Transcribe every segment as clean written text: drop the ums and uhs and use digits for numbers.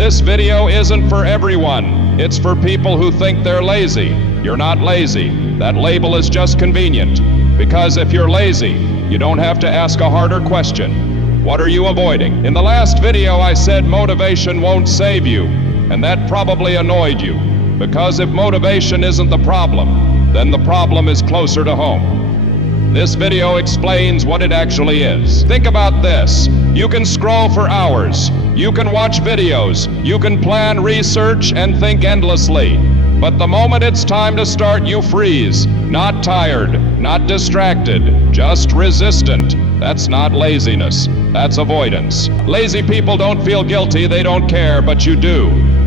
This video isn't for everyone. It's for people who think they're lazy. You're not lazy. That label is just convenient. Because if you're lazy, you don't have to ask a harder question. What are you avoiding? In the last video, I said motivation won't save you, and that probably annoyed you. Because if motivation isn't the problem, then the problem is closer to home. This video explains what it actually is. Think about this. You can scroll for hours. You can watch videos. You can plan research and think endlessly. But the moment it's time to start, you freeze. Not tired, not distracted, just resistant. That's not laziness. That's avoidance. Lazy people don't feel guilty, they don't care, but you do.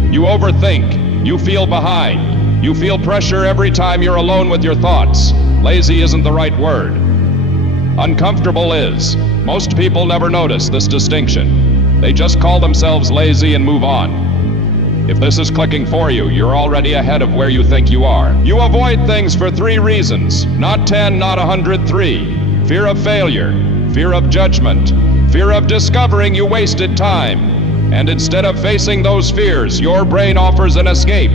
You overthink. You feel behind. You feel pressure every time you're alone with your thoughts. Lazy isn't the right word. Uncomfortable is. Most people never notice this distinction. They just call themselves lazy and move on. If this is clicking for you, you're already ahead of where you think you are. You avoid things for 3 reasons. Not 10, not 103. Fear of failure, fear of judgment, fear of discovering you wasted time. And instead of facing those fears, your brain offers an escape.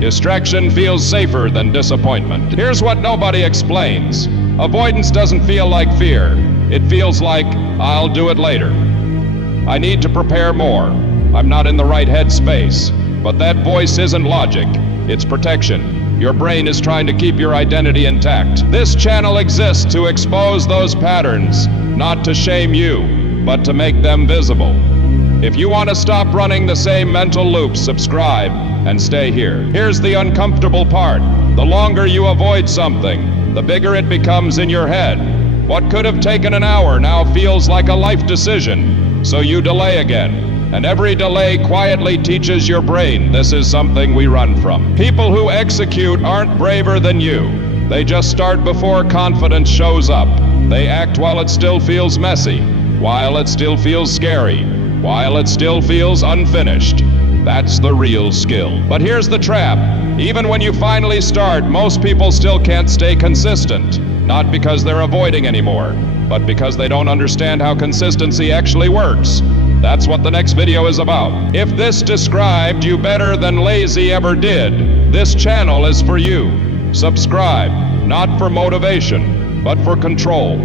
Distraction feels safer than disappointment. Here's what nobody explains. Avoidance doesn't feel like fear. It feels like, I'll do it later. I need to prepare more. I'm not in the right headspace. But that voice isn't logic. It's protection. Your brain is trying to keep your identity intact. This channel exists to expose those patterns, not to shame you, but to make them visible. If you want to stop running the same mental loops, subscribe and stay here. Here's the uncomfortable part. The longer you avoid something, the bigger it becomes in your head. What could have taken an hour now feels like a life decision, so you delay again. And every delay quietly teaches your brain this is something we run from. People who execute aren't braver than you. They just start before confidence shows up. They act while it still feels messy, while it still feels scary, while it still feels unfinished. That's the real skill. But here's the trap. Even when you finally start, most people still can't stay consistent. Not because they're avoiding anymore, but because they don't understand how consistency actually works. That's what the next video is about. If this described you better than lazy ever did, this channel is for you. Subscribe, not for motivation, but for control.